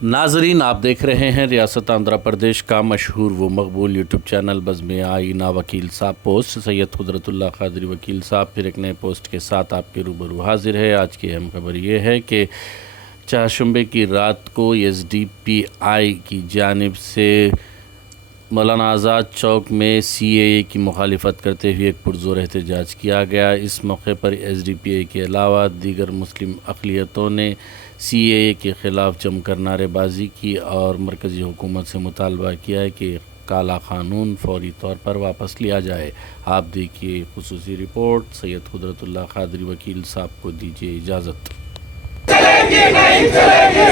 नाजरीन, आप देख रहे हैं रियासत आंध्र प्रदेश का मशहूर व मकबूल यूट्यूब चैनल बज़्म आईना वकील साहब पोस्ट। सैयद कुदरतुल्लाह कादरी वकील साहब फिर एक नए पोस्ट के साथ आपके रूबरू हाजिर है। आज की अहम खबर ये है कि चारशंबे की रात को SDPI की जानिब से मौलाना आज़ाद चौक में CAA की मुखालिफत करते हुए एक पुरज़ोर एहतजाज किया गया। इस मौके पर SDPI के अलावा दीगर मुस्लिम अक़लियतों ने CAA के ख़िलाफ़ जमकर नारेबाजी की और मरकज़ी हुकूमत से मुतालबा किया है कि काला क़ानून फ़ौरी तौर पर वापस लिया जाए। आप देखिए ख़ुसूसी रिपोर्ट। सैयद कुदरतुल्लाह कादरी वकील साहब को दीजिए इजाज़त।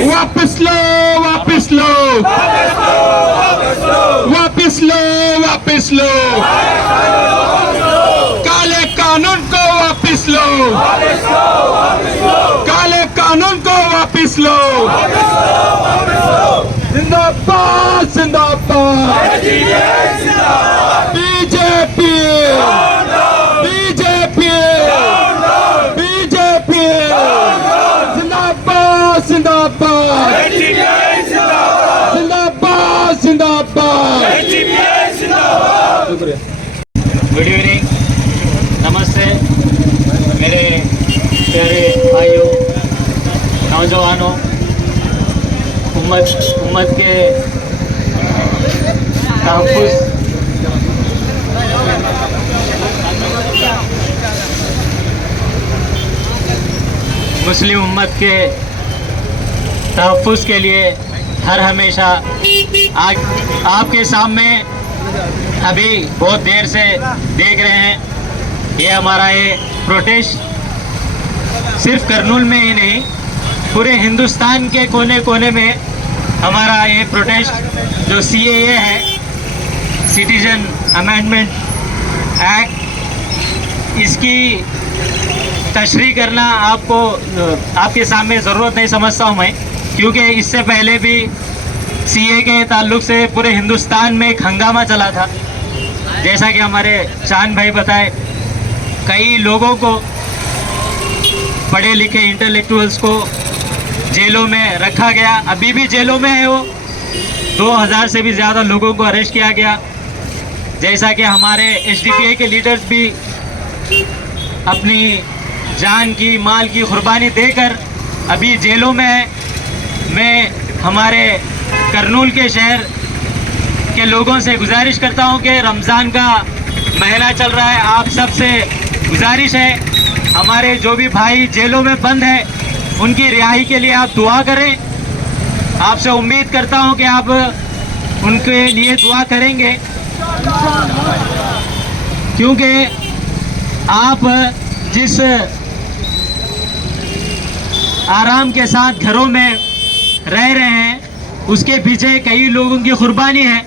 वापस लो, वापस लो, वापस लो, वापस लो, काले कानून को वापस लो, काले कानून को वापस लो। जिंदाबाद जिंदाबाद बीजेपी बीजेपी बीजेपी जिंदाबाद जिंदाबाद जिंदाबाद जिंदाबाद। गुड इवनिंग, नमस्ते मेरे प्यारे भाइयों, नौजवानों, उम्मत के तहफ़्फ़ुज़ मुस्लिम उम्मत के तहफ़्फ़ुज़ के लिए हर हमेशा आपके सामने अभी बहुत देर से देख रहे हैं। ये हमारा ये प्रोटेस्ट सिर्फ करनूल में ही नहीं, पूरे हिंदुस्तान के कोने कोने में हमारा ये प्रोटेस्ट जो CAA है, सिटीजन अमेंडमेंट एक्ट, इसकी तशरीह करना आपके सामने ज़रूरत नहीं समझता हूँ मैं, क्योंकि इससे पहले भी CAA के ताल्लुक़ से पूरे हिंदुस्तान में एक हंगामा चला था। जैसा कि हमारे चांद भाई बताए, कई लोगों को, पढ़े लिखे इंटेलेक्चुअल्स को जेलों में रखा गया, अभी भी जेलों में है वो। 2000 से भी ज़्यादा लोगों को अरेस्ट किया गया। जैसा कि हमारे SDPI के लीडर्स भी अपनी जान की, माल की कुर्बानी देकर अभी जेलों में है। मैं हमारे करनूल के शहर के लोगों से गुजारिश करता हूं कि रमज़ान का महीना चल रहा है, आप सब से गुजारिश है, हमारे जो भी भाई जेलों में बंद है उनकी रिहाई के लिए आप दुआ करें। आपसे उम्मीद करता हूं कि आप उनके लिए दुआ करेंगे, क्योंकि आप जिस आराम के साथ घरों में रह रहे हैं उसके पीछे कई लोगों की कुर्बानी है।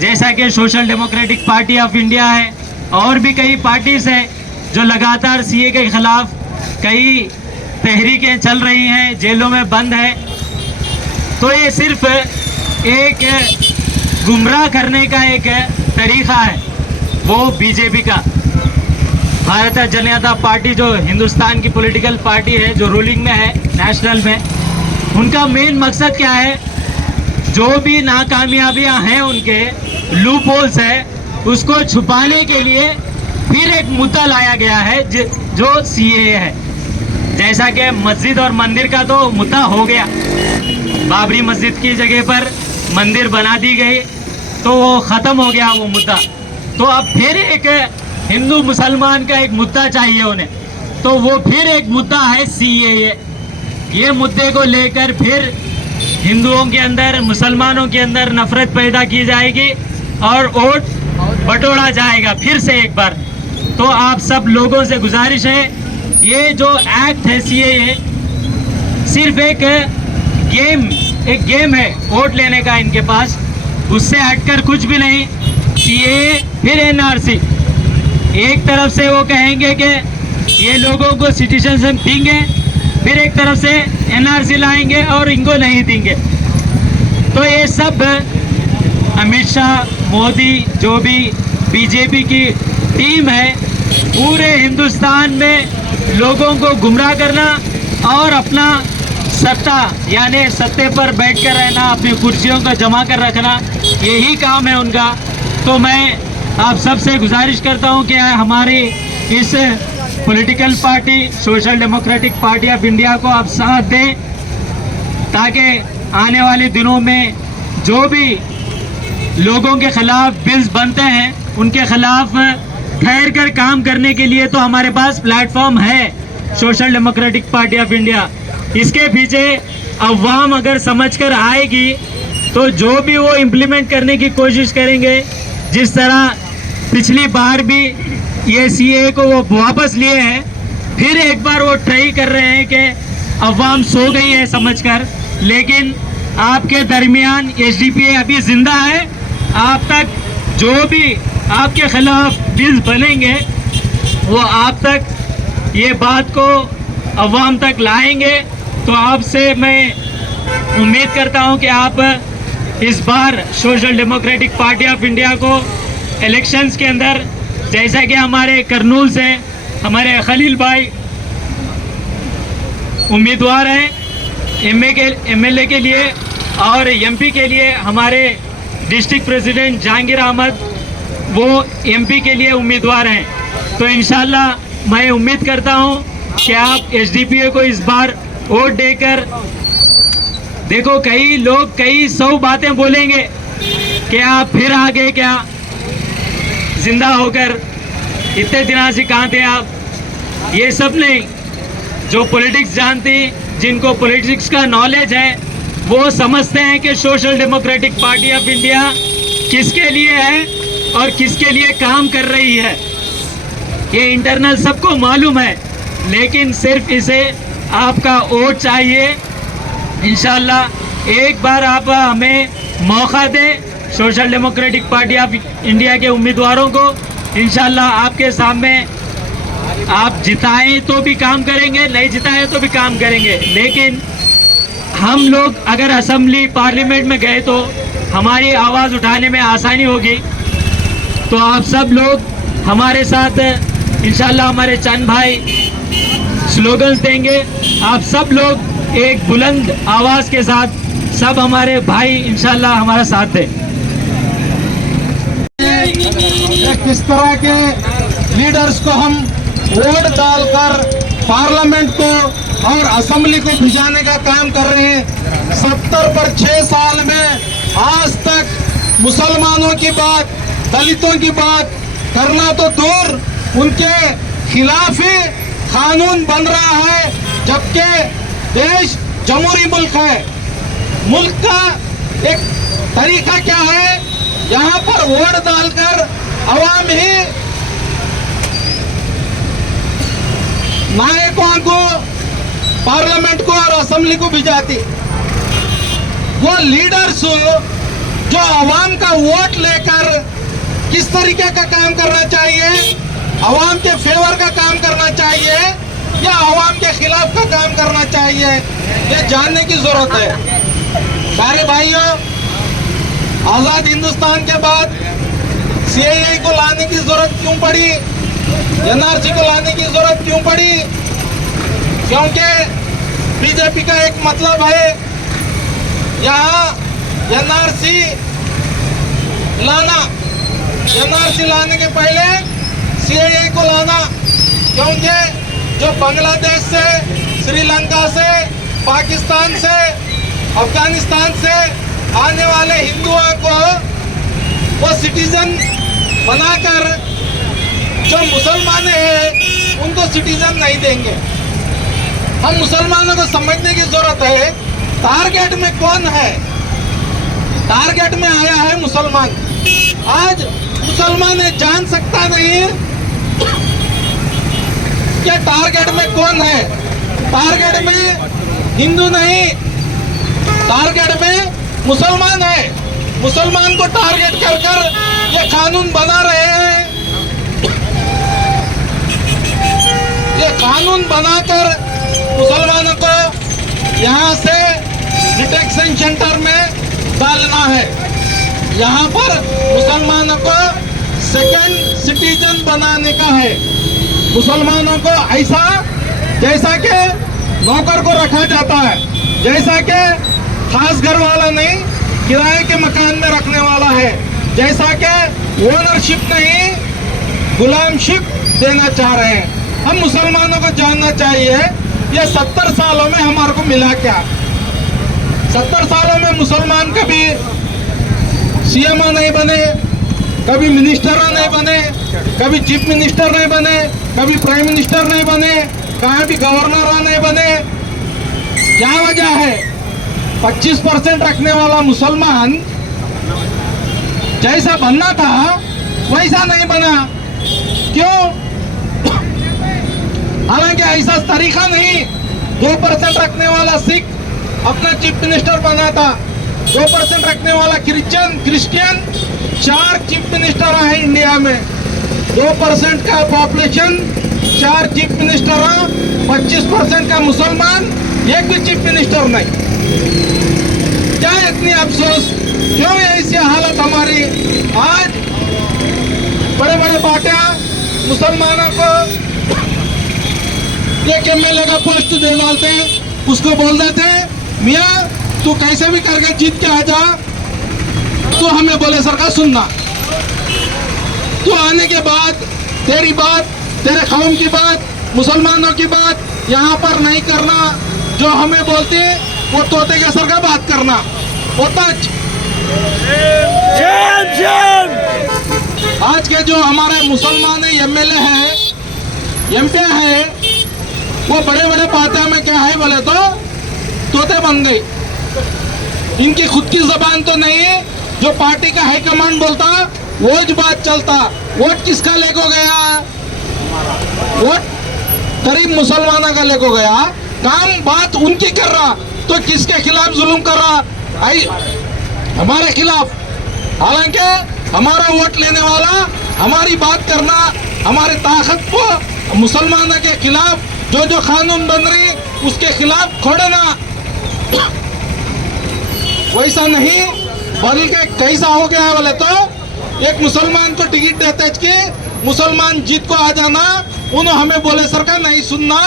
जैसा कि social democratic party of India है और भी कई पार्टीज़ हैं जो लगातार CAA के ख़िलाफ़ कई तहरीकें चल रही हैं, जेलों में बंद है। तो ये सिर्फ एक गुमराह करने का एक तरीक़ा है, वो BJP का, भारतीय जनता पार्टी, जो हिंदुस्तान की पॉलिटिकल पार्टी है, जो रूलिंग में है नेशनल में। उनका मेन मकसद क्या है? जो भी नाकामयाबियां हैं, उनके लूप होल्स है, उसको छुपाने के लिए फिर एक मुद्दा लाया गया है जो CAA है। जैसा कि मस्जिद और मंदिर का तो मुद्दा हो गया, बाबरी मस्जिद की जगह पर मंदिर बना दी गई, तो वो ख़त्म हो गया वो मुद्दा। तो अब फिर एक हिंदू मुसलमान का एक मुद्दा चाहिए उन्हें, तो वो फिर एक मुद्दा है CAA। ये मुद्दे को लेकर फिर हिंदुओं के अंदर, मुसलमानों के अंदर नफरत पैदा की जाएगी और वोट बटोरा जाएगा फिर से एक बार। तो आप सब लोगों से गुजारिश है, ये जो एक्ट है CAA सिर्फ एक गेम है वोट लेने का इनके पास, उससे हटकर कुछ भी नहीं। CAA फिर NRC, एक तरफ से वो कहेंगे कि ये लोगों को सिटीजनशिप देंगे, फिर एक तरफ से NRC लाएंगे और इनको नहीं देंगे। तो ये सब अमित शाह, मोदी, जो भी BJP की टीम है, पूरे हिंदुस्तान में लोगों को गुमराह करना और अपना सत्ता यानी सत्ते पर बैठकर रहना, अपनी कुर्सियों को जमा कर रखना, यही काम है उनका। तो मैं आप सबसे गुजारिश करता हूं कि हमारी इस political party social democratic party of India को आप साथ दें, ताकि आने वाले दिनों में जो भी लोगों के खिलाफ बिल्स बनते हैं उनके खिलाफ ठहर कर काम करने के लिए तो हमारे पास प्लेटफॉर्म है social democratic party of India. इसके पीछे अवाम अगर समझकर आएगी तो जो भी वो इम्प्लीमेंट करने की कोशिश करेंगे, जिस तरह पिछली बार भी ये सीए को वो वापस लिए हैं, फिर एक बार वो ट्राई कर रहे हैं कि अवाम सो गई है समझकर, लेकिन आपके दरमियान एसडीपीए अभी जिंदा है। आप तक जो भी आपके खिलाफ बिल बनेंगे वो आप तक ये बात को अवाम तक लाएंगे। तो आपसे मैं उम्मीद करता हूं कि आप इस बार social democratic party of India को इलेक्शंस के अंदर, जैसा कि हमारे करनूल से हमारे खलील भाई उम्मीदवार हैं एमएलए के लिए, और एमपी के लिए हमारे डिस्ट्रिक्ट प्रेसिडेंट जहांगीर अहमद वो एमपी के लिए उम्मीदवार हैं। तो इंशाल्लाह मैं उम्मीद करता हूं कि आप एसडीपीए को इस बार वोट देकर, देखो कई लोग कई 100 बातें बोलेंगे कि आप फिर आ गए क्या जिंदा होकर, इतने दिनों से कहाँ थे आप। ये सब नहीं, जो पॉलिटिक्स जानती, जिनको पॉलिटिक्स का नॉलेज है, वो समझते हैं कि social democratic party of India किसके लिए है और किसके लिए काम कर रही है। ये इंटरनल सबको मालूम है, लेकिन सिर्फ इसे आपका वोट चाहिए। इंशाल्लाह एक बार आप हमें मौका दें, social democratic party of India के उम्मीदवारों को। इंशाल्लाह आपके सामने आप जिताएं तो भी काम करेंगे, नहीं जिताएं तो भी काम करेंगे, लेकिन हम लोग अगर असेंबली पार्लियामेंट में गए तो हमारी आवाज़ उठाने में आसानी होगी। तो आप सब लोग हमारे साथ इंशाल्लाह हमारे चंद भाई स्लोगन्स देंगे। आप सब लोग एक बुलंद आवाज़ के साथ सब हमारे भाई इंशाल्लाह हमारा साथ दें। किस तरह के लीडर्स को हम वोट डालकर पार्लियामेंट को और असेंबली को भिजाने का काम कर रहे हैं। 70 पर 6 साल में आज तक मुसलमानों की बात, दलितों की बात करना तो दूर, उनके खिलाफ ही कानून बन रहा है, जबकि देश जमहूरी मुल्क है। मुल्क का एक तरीका क्या है, यहाँ पर वोट डालकर अवाम ही नायकों को, पार्लियामेंट को और असेंबली को भिजाती। वो लीडर्स जो अवाम का वोट लेकर किस तरीके का काम करना चाहिए, अवाम के फेवर का काम करना चाहिए या अवाम के खिलाफ का काम करना चाहिए, ये जानने की जरूरत है। प्यारे भाइयों, आजाद हिंदुस्तान के बाद सीएए को लाने की जरूरत क्यों पड़ी, एनआरसी को लाने की जरूरत क्यों पड़ी? क्योंकि बीजेपी का एक मतलब है यहाँ एनआरसी लाने के पहले सीएए को लाना, क्योंकि जो बांग्लादेश से, श्रीलंका से, पाकिस्तान से, अफगानिस्तान से आने वाले हिंदुओं को वो सिटीजन बनाकर जो मुसलमान हैं उनको सिटीजन नहीं देंगे। हम मुसलमानों को समझने की जरूरत है, टारगेट में कौन है। टारगेट में आया है मुसलमान। आज मुसलमान जान सकता नहीं कि टारगेट में कौन है। टारगेट में हिंदू नहीं, टारगेट में मुसलमान है। मुसलमान को टारगेट कर कर ये कानून बना रहे हैं। ये कानून बनाकर मुसलमानों को यहाँ से डिटेक्शन सेंटर में डालना है। यहाँ पर मुसलमानों को सेकंड सिटीजन बनाने का है। मुसलमानों को ऐसा जैसा कि नौकर को रखा जाता है, जैसा कि खास घर वाला नहीं, किराए के मकान में रखने वाला है। जैसा कि ओनरशिप नहीं, गुलामशिप देना चाह रहे हैं। हम मुसलमानों को जानना चाहिए ये 70 सालों में हमारे को मिला क्या। 70 सालों में मुसलमान कभी सीएमओ नहीं बने, कभी मिनिस्टर नहीं बने, कभी चीफ मिनिस्टर नहीं बने, कभी प्राइम मिनिस्टर नहीं बने, कहाँ भी गवर्नर नहीं बने। क्या वजह है? 25% रखने वाला मुसलमान जैसा बनना था वैसा नहीं बना। क्यों? हालांकि ऐसा तरीका नहीं। 2% रखने वाला सिख अपना चीफ मिनिस्टर बना था। 2% रखने वाला क्रिश्चियन 4 चीफ मिनिस्टर है इंडिया में। 2% का पॉपुलेशन 4 चीफ मिनिस्टर, 25% का मुसलमान, एक भी चीफ मिनिस्टर नहीं। क्या इतनी अफसोस? क्यों ऐसी हालत हमारी? आज बड़े बड़े पार्टियां मुसलमानों को एक एमएलए का पोस्ट दे डालते हैं, उसको बोल देते हैं मियाँ तू कैसे भी करके जीत के आ जा, तो हमें बोले सर का सुनना। तो आने के बाद तेरी बात, तेरे कौम की बात, मुसलमानों की बात यहाँ पर नहीं करना। जो हमें बोलते वो तोते के सर का बात करना होता। आज के जो हमारे मुसलमान एमएलए हैं, एमपी हैं, वो बड़े बड़े पार्टियों में क्या है बोले तो तोते बन गए। इनकी खुद की जबान तो नहीं है। जो पार्टी का हाईकमांड बोलता वो ज बात चलता। वोट किसका लेको गया? वोट गरीब मुसलमानों का लेको गया। काम बात उनकी कर रहा तो किसके खिलाफ जुल्म कर रहा? हमारे खिलाफ। हालांकि हमारा वोट लेने वाला, हमारी बात करना, हमारी ताकत को मुसलमानों के खिलाफ जो कानून बन रही उसके खिलाफ खोड़ना। वैसा नहीं, बल्कि कैसा हो गया है बोले तो एक मुसलमान को टिकट देते कि मुसलमान जीत को आ जाना, उन्होंने हमें बोले सर का नहीं सुनना,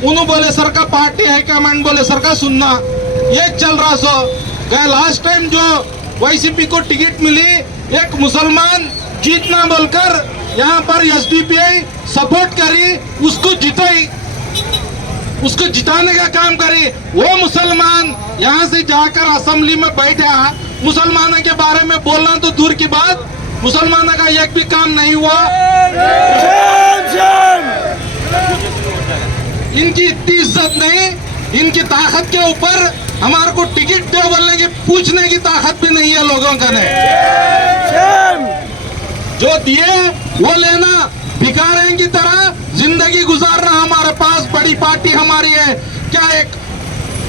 उन्होंने बोले सर का पार्टी हाईकमांड बोले सर का सुनना। ये चल रहा। सो गए लास्ट टाइम जो वाईसीपी को टिकट मिली, एक मुसलमान जीतना बोलकर यहाँ पर एसडीपीआई सपोर्ट करी, उसको जिताई, उसको जिताने का काम करी। वो मुसलमान यहाँ से जाकर असेंबली में बैठा, मुसलमानों के बारे में बोलना तो दूर की बात, मुसलमानों का एक भी काम नहीं हुआ। इनकी इतनी इज्जत नहीं, इनकी ताकत के ऊपर हमारे को टिकट दो बोलने की पूछने की ताकत भी नहीं है लोगों का। नहीं, जो दिए वो लेना, भिखारियों की तरह जिंदगी गुजारना हमारे पास बड़ी पार्टी हमारी है। क्या एक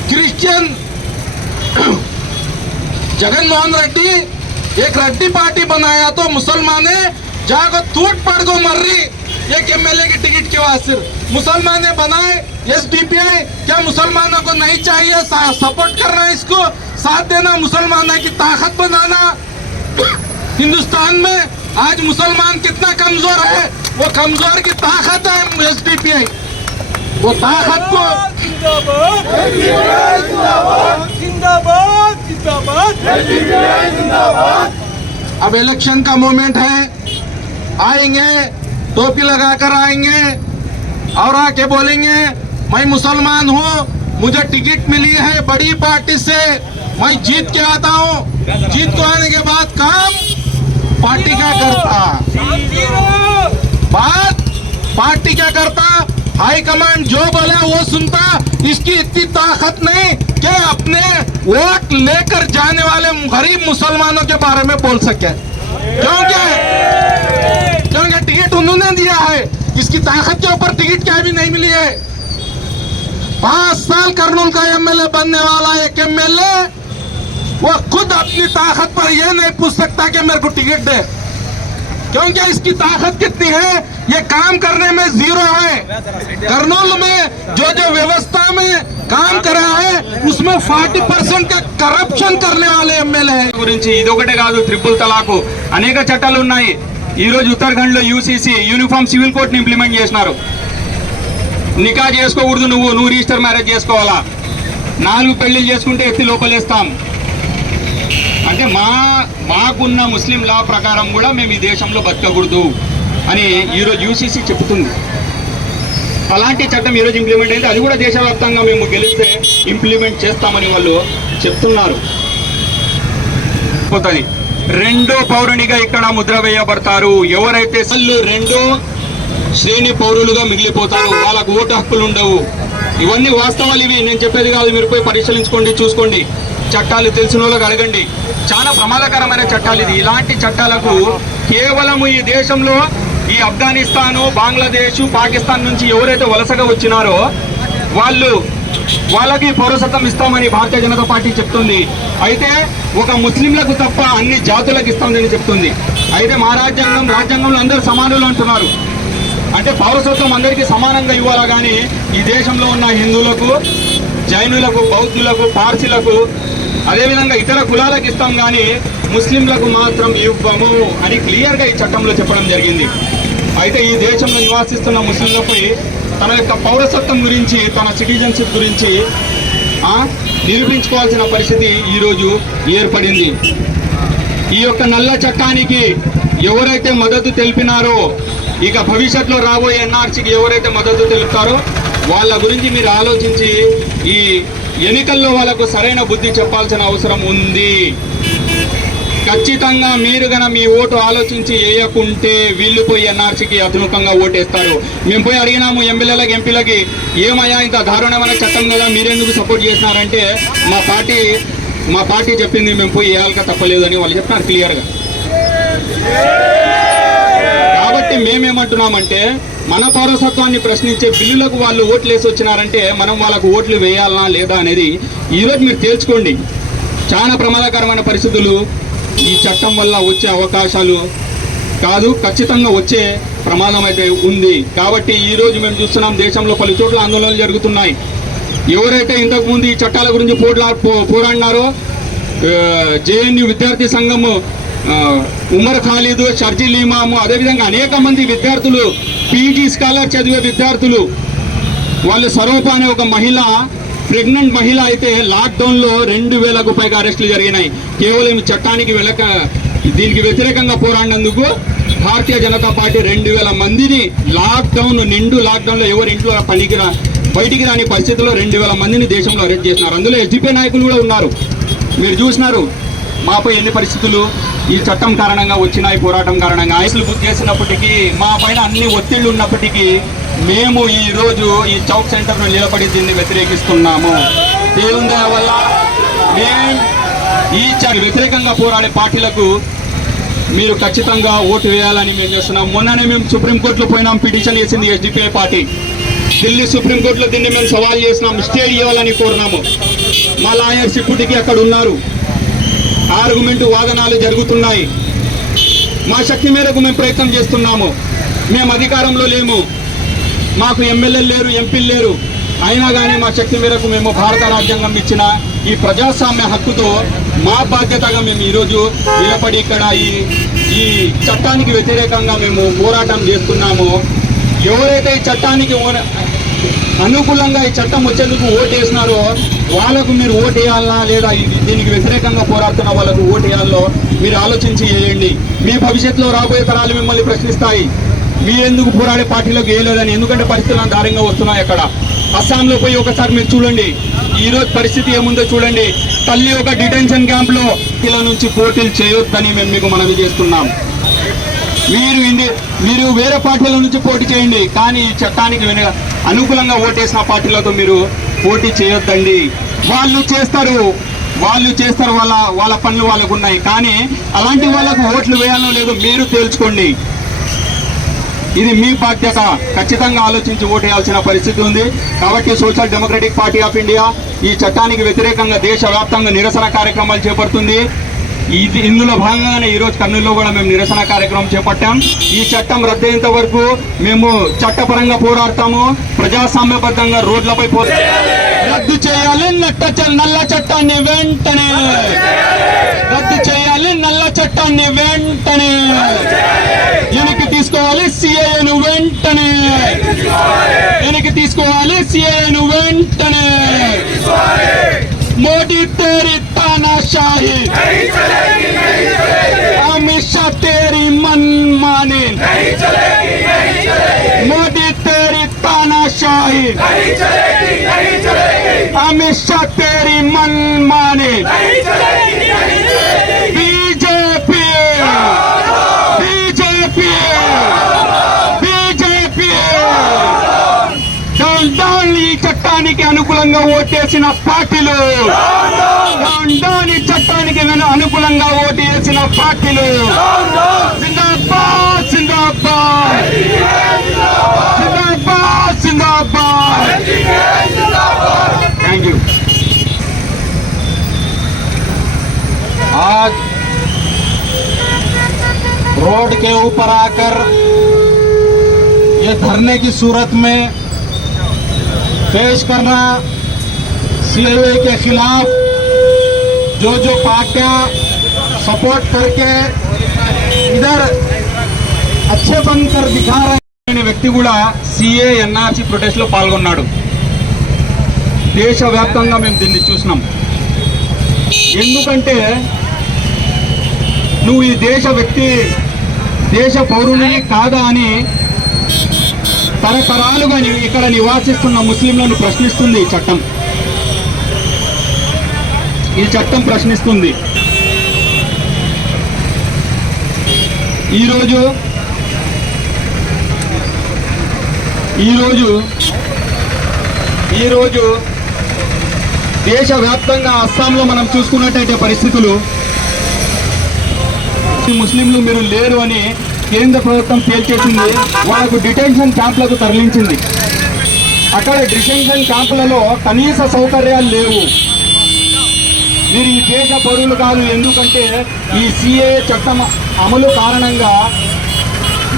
क्रिश्चियन जगन मोहन रेड्डी एक रेड्डी पार्टी बनाया तो मुसलमाने जाकर टूट पड़ को मर रही एक एमएलए की टिकट के वास्ते। मुसलमाने बनाए एसडीपीआई, क्या मुसलमानों को नहीं चाहिए सपोर्ट करना, इसको साथ देना, मुसलमानों की ताकत बनाना। हिंदुस्तान में आज मुसलमान कितना कमजोर है, वो कमजोर की ताकत है एसडीपीआई। वो ताकत को अब इलेक्शन का मोमेंट है, आएंगे, टोपी लगाकर आएंगे और आके बोलेंगे मैं मुसलमान हूँ, मुझे टिकट मिली है बड़ी पार्टी से, मैं जीत के आता हूँ। जीत को आने के बाद काम पार्टी क्या करता? बात पार्टी क्या करता? हाईकमांड जो बोले वो सुनता। इसकी इतनी ताकत नहीं कि अपने वोट लेकर जाने वाले गरीब मुसलमानों के बारे में बोल सके। क्योंकि टिकट उन्होंने दिया है, इसकी ताकत के ऊपर टिकट क्या भी नहीं मिली है। 5 साल कर्नूल का एमएलए बनने वाला एक एमएलए वो खुद अपनी ताकत पर यह नहीं पूछ सकता कि मेरे को टिकट दे, क्योंकि इसकी ताकत कितनी है ये काम करने में जीरो है। कर्नूल में जो व्यवस्था में काम करा है उसमें 40% का करप्शन करने वाले एमएलए है। గురించి ఇదొకటే కాదు, ట్రిపుల్ తలాకు అనేక చట్టాలు ఉన్నాయి। ఈ రోజు ఉత్తరాఖండ్ లో యూసీసీ యూనిఫామ్ సివిల్ కోడ్ ని ఇంప్లిమెంట్ చేస్తున్నారు। నికా చేసుకోకూడదు, నువ్వు రిజిస్టర్ మ్యారేజ్ చేసుకోవాలా, 4 పెళ్లిళ్ళు చేసుకుంటే ఎత్తి లోపలేస్తాం. అంటే మాకున్న ముస్లిం లా ప్రకారం కూడా మేము ఈ దేశంలో బతకకూడదు అని ఈరోజు యూసీసీ చెబుతుంది. అలాంటి చట్టం ఈరోజు ఇంప్లిమెంట్ అయింది. అది కూడా దేశవ్యాప్తంగా మేము గెలిస్తే ఇంప్లిమెంట్ చేస్తామని వాళ్ళు చెప్తున్నారు. పోతుంది. రెండో పౌరునిగా ఇక్కడ ముద్ర వేయబడతారు. ఎవరైతే రెండో శ్రేణి పౌరులుగా మిగిలిపోతారు, వాళ్ళకు ఓటు హక్కులు ఉండవు. ఇవన్నీ వాస్తవాలు. ఇవి నేను చెప్పేది కాదు, మీరు పోయి పరిశీలించుకోండి, చూసుకోండి. చట్టాలు తెలిసిన వాళ్ళకి అడగండి. చాలా ప్రమాదకరమైన చట్టాలు ఇది. ఇలాంటి చట్టాలకు కేవలం ఈ దేశంలో ఈ ఆఫ్ఘనిస్తాను, బంగ్లాదేశ్, పాకిస్తాన్ నుంచి ఎవరైతే వలసగా వచ్చినారో వాళ్ళకి పౌరసత్వం ఇస్తామని భారతీయ జనతా పార్టీ చెప్తుంది. అయితే ఒక ముస్లింలకు తప్ప అన్ని జాతులకు ఇస్తామని చెప్తుంది. అయితే మా రాజ్యాంగంలో అందరూ సమానులు అంటున్నారు. అంటే పౌరసత్వం అందరికీ సమానంగా ఇవ్వాలా, కానీ ఈ దేశంలో ఉన్న హిందువులకు, జైనులకు, బౌద్ధులకు, పార్సీలకు, అదేవిధంగా ఇతర కులాలకు ఇస్తాం, కానీ ముస్లింలకు మాత్రం ఇవ్వము అని క్లియర్గా ఈ చట్టంలో చెప్పడం జరిగింది. అయితే ఈ దేశంలో నివాసిస్తున్న ముస్లింలపై తన యొక్క పౌరసత్వం గురించి, తన సిటిజన్షిప్ గురించి నిరూపించుకోవాల్సిన పరిస్థితి ఈరోజు ఏర్పడింది. ఈ యొక్క నల్ల చట్టానికి ఎవరైతే మద్దతు తెలిపినారో, ఇక భవిష్యత్తులో రాబోయే ఎన్ఆర్సీకి ఎవరైతే మద్దతు తెలుపుతారో వాళ్ళ గురించి మీరు ఆలోచించి ఈ ఎన్నికల్లో వాళ్ళకు సరైన బుద్ధి చెప్పాల్సిన అవసరం ఉంది. ఖచ్చితంగా మీరు గన మీ ఓటు ఆలోచించి వేయకుంటే వీళ్ళు పోయి ఎన్ఆర్సీకి అభిముఖంగా ఓటేస్తారు. మేము పోయి అడిగినాము ఎమ్మెల్యేలకు, ఎంపీలకి, ఏమయ్యా ఇంత దారుణమైన చట్టం కదా మీరెందుకు సపోర్ట్ చేసినారంటే మా పార్టీ చెప్పింది మేము పోయి వేయాలక తప్పలేదని వాళ్ళు చెప్తున్నారు క్లియర్గా. కాబట్టి మేమేమంటున్నామంటే మన పౌరసత్వాన్ని ప్రశ్నించే బిల్లులకు వాళ్ళు ఓట్లు వేసి వచ్చినారంటే మనం వాళ్ళకు ఓట్లు వేయాలనా లేదా అనేది ఈరోజు మీరు తేల్చుకోండి. చాలా ప్రమాదకరమైన పరిస్థితులు ఈ చట్టం వల్ల వచ్చే అవకాశాలు కాదు, ఖచ్చితంగా వచ్చే ప్రమాదం అయితే ఉంది. కాబట్టి ఈరోజు మేము చూస్తున్నాం దేశంలో పలు చోట్ల ఆందోళనలు జరుగుతున్నాయి. ఎవరైతే ఇంతకుముందు ఈ చట్టాల గురించి పోరాడినారో, జేఎన్యూ విద్యార్థి సంఘము, ఉమర్ ఖాలిద్, షర్జిల్ ఇమాము, అదేవిధంగా అనేక మంది విద్యార్థులు, పీజీ స్కాలర్ చదివే విద్యార్థులు, వాళ్ళు స్వరూప అనే ఒక మహిళ, ప్రెగ్నెంట్ మహిళ అయితే లాక్డౌన్లో 2000కు పైగా అరెస్టులు జరిగినాయి. కేవలం ఈ చట్టానికి దీనికి వ్యతిరేకంగా పోరాడినందుకు భారతీయ జనతా పార్టీ 2000 మందిని నిండు లాక్డౌన్లో ఎవరి ఇంట్లో బయటికి రాని పరిస్థితుల్లో 2000 మందిని దేశంలో అరెస్ట్ చేసినారు. అందులో ఎస్డిపి నాయకులు కూడా ఉన్నారు. మీరు చూసినారు మాపై ఎన్ని పరిస్థితులు ఈ చట్టం కారణంగా వచ్చినాయి, పోరాటం కారణంగా. ఆయుసులు బుక్ చేసినప్పటికీ, మా పైన అన్ని ఒత్తిళ్లు ఉన్నప్పటికీ మేము ఈరోజు ఈ చౌక్ సెంటర్ను నిలబడి దీన్ని వ్యతిరేకిస్తున్నాము. దేవుని దయ వల్ల మేము ఈ వ్యతిరేకంగా పోరాడే పార్టీలకు మీరు ఖచ్చితంగా ఓటు వేయాలని మేము చేస్తున్నాం. మొన్ననే మేము సుప్రీంకోర్టులో పోయినాం, పిటిషన్ వేసింది ఎస్డిపిఐ పార్టీ. ఢిల్లీ సుప్రీంకోర్టులో దీన్ని మేము సవాల్ చేసినాం, స్టే ఇవ్వాలని కోరినాము. మా లాయర్స్ ఇప్పటికీ అక్కడ ఉన్నారు, ఆర్గ్యుమెంట్ వాదనాలు జరుగుతున్నాయి. మా శక్తి మేరకు మేము ప్రయత్నం చేస్తున్నాము. మేము అధికారంలో లేము, మాకు ఎమ్మెల్యేలు లేరు, ఎంపీలు లేరు. అయినా కానీ మా శక్తి మేరకు మేము భారత రాజ్యాంగం ఇచ్చిన ఈ ప్రజాస్వామ్య హక్కుతో మా బాధ్యతగా మేము ఈరోజు నిలబడి ఇక్కడ ఈ చట్టానికి వ్యతిరేకంగా మేము పోరాటం చేస్తున్నాము. ఎవరైతే ఈ చట్టానికి అనుకూలంగా ఈ చట్టం వచ్చేందుకు ఓటు వేసినారో వాళ్ళకు మీరు ఓటు వేయాలనా లేదా దీనికి వ్యతిరేకంగా పోరాడుతున్న వాళ్ళకు ఓటు వేయాలో మీరు ఆలోచించి వేయండి. మీ భవిష్యత్తులో రాబోయే తరాలు మిమ్మల్ని ప్రశ్నిస్తాయి, మీరెందుకు పోరాడే పార్టీలోకి వేయలేదని. ఎందుకంటే పరిస్థితులు దారుణంగా వస్తున్నాయి. అక్కడ అస్సాంలో పోయి ఒకసారి మీరు చూడండి, ఈరోజు పరిస్థితి ఏముందో చూడండి. తల్లి ఒక డిటెన్షన్ క్యాంప్లో ఇలా నుంచి పోటీలు చేయొద్దని మేము మీకు మనవి చేస్తున్నాం. మీరు వేరే పార్టీల నుంచి పోటీ చేయండి, కానీ ఈ చట్టానికి అనుకూలంగా ఓటేసిన పార్టీలతో మీరు పోటీ చేయొద్దండి. వాళ్ళు చేస్తారు వాళ్ళ పనులు వాళ్ళకు ఉన్నాయి, కానీ అలాంటి వాళ్ళకు ఓట్లు వేయాలో లేదో మీరు తేల్చుకోండి. ఇది మీ బాధ్యత. ఖచ్చితంగా ఆలోచించి ఓటు వేయాల్సిన పరిస్థితి ఉంది. కాబట్టి social democratic party of India ఈ చట్టానికి వ్యతిరేకంగా దేశవ్యాప్తంగా నిరసన కార్యక్రమాలు చేపడుతుంది. ఇందులో భాగంగానే ఈరోజు కర్నూలులో కూడా మేము నిరసన కార్యక్రమం చేపట్టాం. ఈ చట్టం రద్దయ్యేంత వరకు మేము చట్టపరంగా పోరాడతాము, ప్రజాస్వామ్యబద్ధంగా రోడ్లపై రద్దు చేయాలి నల్ల చట్టాన్ని వెంటనే, రద్దు చేయాలి నల్ల చట్టాన్ని వెంటనే, వెనక్కి తీసుకోవాలి సిఏఏను వెంటనే, వెనక్కి తీసుకోవాలి సిఏఏను వెంటనే. मोदी तेरी तानाशाही नहीं चलेगी, नहीं चलेगी। अमित शाह तेरी मनमानी नहीं चलेगी, नहीं चलेगी। मोदी तेरी तानाशाही नहीं चलेगी, नहीं चलेगी। अमित शाह तेरी मनमानी नहीं चलेगी, नहीं चलेगी। बीजेपी बीजेपी बीजेपी డౌన్ ఈ చట్టానికి అనుకూలంగా ఓటేసిన పార్టీలు, డౌన్ ఈ చట్టానికి అనుకూలంగా ఓటు వేసిన పార్టీలు జిందాబాద్ జిందాబాద్ జిందాబాద్ జిందాబాద్। Thank you. आज रोड के ऊपर आकर ये धरने की सूरत में पेश करना सीएए के खिलाफ जो जो पार्टियां सपोर्ट करके इधर अच्छे बनकर दिखा रहे అనే వ్యక్తి కూడా సిఏ ఎన్ఆర్సీ ప్రొటెస్ట్ లో పాల్గొన్నాడు। దేశవ్యాప్తంగా మేము దీన్ని చూసినాం। ఎందుకంటే నువ్వు ఈ దేశ పౌరుని కాదా అని తరతరాలుగా ఇక్కడ నివాసిస్తున్న ముస్లింలను ప్రశ్నిస్తుంది ఈ చట్టం। ఈ చట్టం ప్రశ్నిస్తుంది। ఈరోజు దేశవ్యాప్తంగా అస్సాంలో మనం చూసుకున్నట్టయితే పరిస్థితులు ముస్లింలు మీరు లేరు అని కేంద్ర ప్రభుత్వం తేల్చేసింది। వాళ్ళకు డిటెన్షన్ క్యాంపులకు తరలించింది। అక్కడ డిటెన్షన్ క్యాంపులలో కనీస సౌకర్యాలు లేవు। మీరు ఈ దేశ పౌరులు కాదు, ఎందుకంటే ఈ సిఏఏ చట్టం అమలు కారణంగా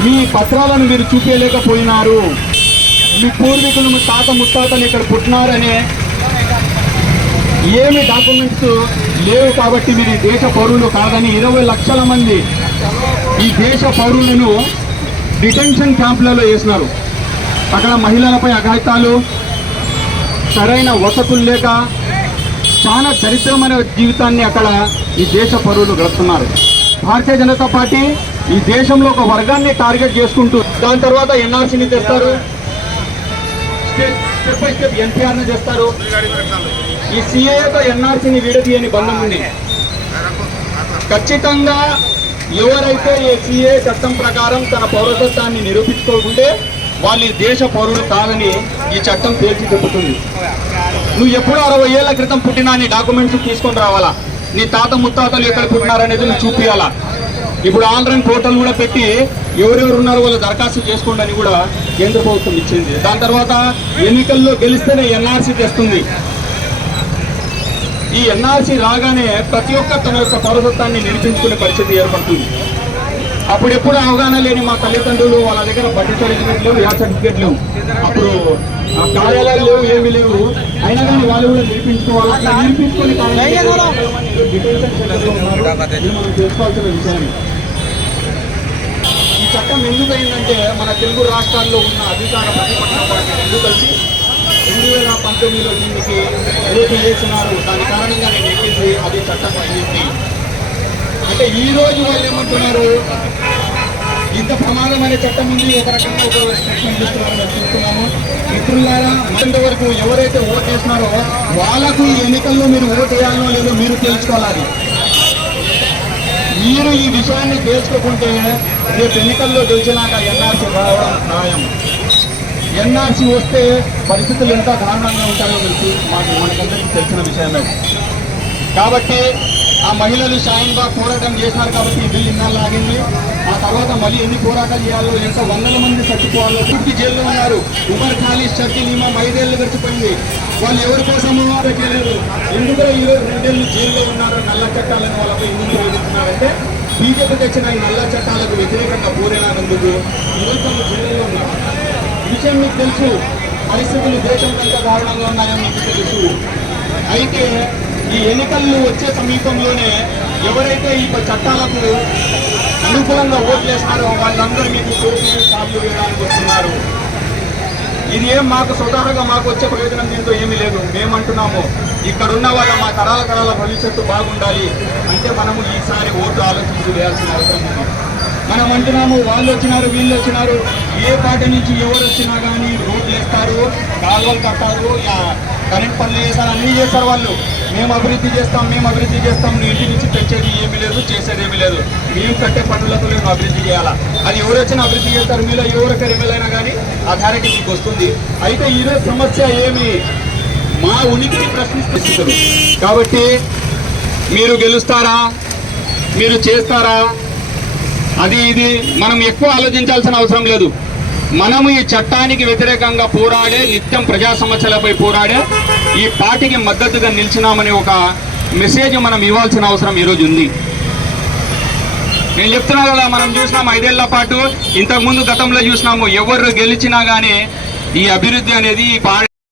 మీ పత్రాలను మీరు చూపించలేకపోయినారు, మీ పూర్వీకులు మీ తాత ముత్తాతలు ఇక్కడ పుట్టినారనే ఏమి డాక్యుమెంట్స్ లేవు కాబట్టి మీరు ఈ దేశ పౌరులు కాదని 20 లక్షల మంది ఈ దేశ పౌరులను డిటెన్షన్ క్యాంపులలో వేసినారు। అక్కడ మహిళలపై అఘాయితాలు, సరైన వసతులు లేక చాలా దరిద్రమైన జీవితాన్ని అక్కడ ఈ దేశ పౌరులు గడుపుతున్నారు। భారతీయ జనతా పార్టీ ఈ దేశంలో ఒక వర్గాన్ని టార్గెట్ చేసుకుంటూ దాని తర్వాత ఎన్ఆర్సీని తెస్తారు, స్టెప్ బై స్టెప్ ఎన్టీఆర్ని చేస్తారు। ఈ సిఏతో ఎన్ఆర్సీని విడదీయని బంధం ఉంది। ఖచ్చితంగా ఎవరైతే ఈ సిఏ చట్టం ప్రకారం తన పౌరసత్వాన్ని నిరూపించుకోకుంటే వాళ్ళు ఈ దేశ పౌరులు కాదని ఈ చట్టం తేల్చి చెబుతుంది। నువ్వు ఎప్పుడో 60 ఏళ్ల క్రితం పుట్టినా నీ డాక్యుమెంట్స్ తీసుకొని రావాలా, నీ తాత ముత్తాతలు ఎక్కడ పుట్టినారనేది నువ్వు చూపించాలా। ఇప్పుడు ఆన్లైన్ పోర్టల్ కూడా పెట్టి ఎవరెవరు ఉన్నారో వాళ్ళు దరఖాస్తు చేసుకోండి అని కూడా కేంద్ర ప్రభుత్వం ఇచ్చింది। దాని తర్వాత ఎన్నికల్లో గెలిస్తేనే ఎన్ఆర్సీ తెస్తుంది। ఈ ఎన్ఆర్సీ రాగానే ప్రతి ఒక్క తన యొక్క పౌరసత్వాన్ని నిరూపించుకునే పరిస్థితి ఏర్పడుతుంది। అప్పుడెప్పుడు అవగాహన లేని మా తల్లిదండ్రులు వాళ్ళ దగ్గర బర్త్ సర్టిఫికేట్ లేవు, యాడ్ సర్టిఫికేట్ లేవు, అప్పుడు కార్యాలయాలు లేవు, ఏమీ లేవు, అయినా కానీ వాళ్ళు కూడా నిరూపించుకోవాలి। నిరూపించుకొని మనం చేసుకోవాల్సిన విషయం। ఈ చట్టం ఎందుకు అయిందంటే మన తెలుగు రాష్ట్రాల్లో ఉన్న అధికార ప్రతిపక్ష పార్టీ ఎందుకు కలిసి 2019లో దీనికి ఓటు వేసినారు। దాని కారణంగా నేను ఎక్కింది అది చట్టం అయింది। అంటే ఈ రోజు వాళ్ళు ఏమంటున్నారు, ఇంత ప్రమాదమైన చట్టం ఉంది, ఒక రకంగా ఒక స్టేట్మెంట్ చూస్తున్నాము। మిత్రులారా, ఇంతవరకు ఎవరైతే ఓటు వేసినారో వాళ్ళకు ఈ ఎన్నికల్లో మీరు ఓటు వేయాలనో లేదో మీరు తెలుసుకోవాలి। మీరు ఈ విషయాన్ని తెలుసుకోకుంటే రేపు ఎన్నికల్లో గెలిచినాక ఎన్ఆర్సీ రావడం ఖాయం। ఎన్ఆర్సీ వస్తే పరిస్థితులు ఎంత దారుణంగా ఉంటాయో మనకందరికీ తెలిసిన విషయమే। కాబట్టి ఆ మహిళలు షాయిన్బాగ్ పోరాటం చేసినారు కాబట్టి ఈ బిల్లు ఇన్నాళ్ళు ఆగింది। ఆ తర్వాత మళ్ళీ ఎన్ని పోరాటాలు చేయాలో, ఎంత వందల మంది చచ్చిపోవాలో, పూర్తి జైల్లో ఉన్నారు। ఉమర్ ఖాళీ షకీల్ ఇమాం 5 ఏళ్ళు గడిచిపోయింది, వాళ్ళు ఎవరి కోసమో చేయలేదు। ఎందుకంటే ఈరోజు 2 ఏళ్ళు జైల్లో ఉన్నారు। నల్ల చట్టాలను వాళ్ళపై ఎందుకు ఎదుర్కొన్నారంటే బీజేపీ తెచ్చిన ఈ నల్ల చట్టాలకు వ్యతిరేకంగా పోరాడినందుకు ఈరోజు వాళ్ళు జైల్లో ఉన్నారు। ఈ విషయం మీకు తెలుసు, పరిస్థితులు దేశంలో ఎంత దారుణంగా ఉన్నాయో మీకు తెలుసు। అయితే ఈ ఎన్నికలు వచ్చే సమీపంలోనే ఎవరైతే ఈ చట్టాలకు అనుకూలంగా ఓట్లు వేస్తున్నారో వాళ్ళందరూ మీకు సార్లు వేయడానికి వస్తున్నారు। ఇది ఏం మాకు స్వతహాగా మాకు వచ్చే ప్రయోజనం దీంతో ఏమీ లేదు। మేమంటున్నాము ఇక్కడ ఉన్న వాళ్ళ మా తరాల భవిష్యత్తు బాగుండాలి అంటే మనము ఈసారి ఓటు ఆలోచించి వేయాల్సిన అవసరం ఉంది. మనం అంటున్నాము వాళ్ళు వచ్చినారు వీళ్ళు వచ్చినారు, ఏ పార్టీ నుంచి ఎవరు వచ్చినా కానీ రోడ్లు వేస్తారు, కాలువలు కట్టారు, కరెంట్ పనులు చేస్తారు, అన్నీ చేస్తారు వాళ్ళు. మేము అభివృద్ధి చేస్తాం నువ్వు ఇంటి నుంచి తెచ్చేది ఏమీ లేదు, చేసేది ఏమీ లేదు, మేము కట్టే పనులతో మేము అభివృద్ధి చేయాలా. అది ఎవరు వచ్చినా అభివృద్ధి చేస్తారు, మీలో ఎవరికైనా ఎమ్మెల్యేనా కానీ అథారిటీ మీకు వస్తుంది. అయితే ఈరోజు సమస్య ఏమి, మా ఉనికిని ప్రశ్నిస్తున్నారు. కాబట్టి మీరు గెలుస్తారా, మీరు చేస్తారా, అది ఇది మనం ఎక్కువ ఆలోచించాల్సిన అవసరం లేదు. మనము ఈ చట్టానికి వ్యతిరేకంగా పోరాడే, నిత్యం ప్రజా సమస్యలపై పోరాడే ఈ పార్టీకి మద్దతుగా నిలిచినామనే ఒక మెసేజ్ మనం ఇవ్వాల్సిన అవసరం ఈరోజు ఉంది. నేను చెప్తున్నా కదా, మనం చూసినాం 5 ఏళ్ల పాటు, ఇంతకుముందు గతంలో చూసినాము, ఎవరు గెలిచినా కానీ ఈ అభివృద్ధి అనేది ఈ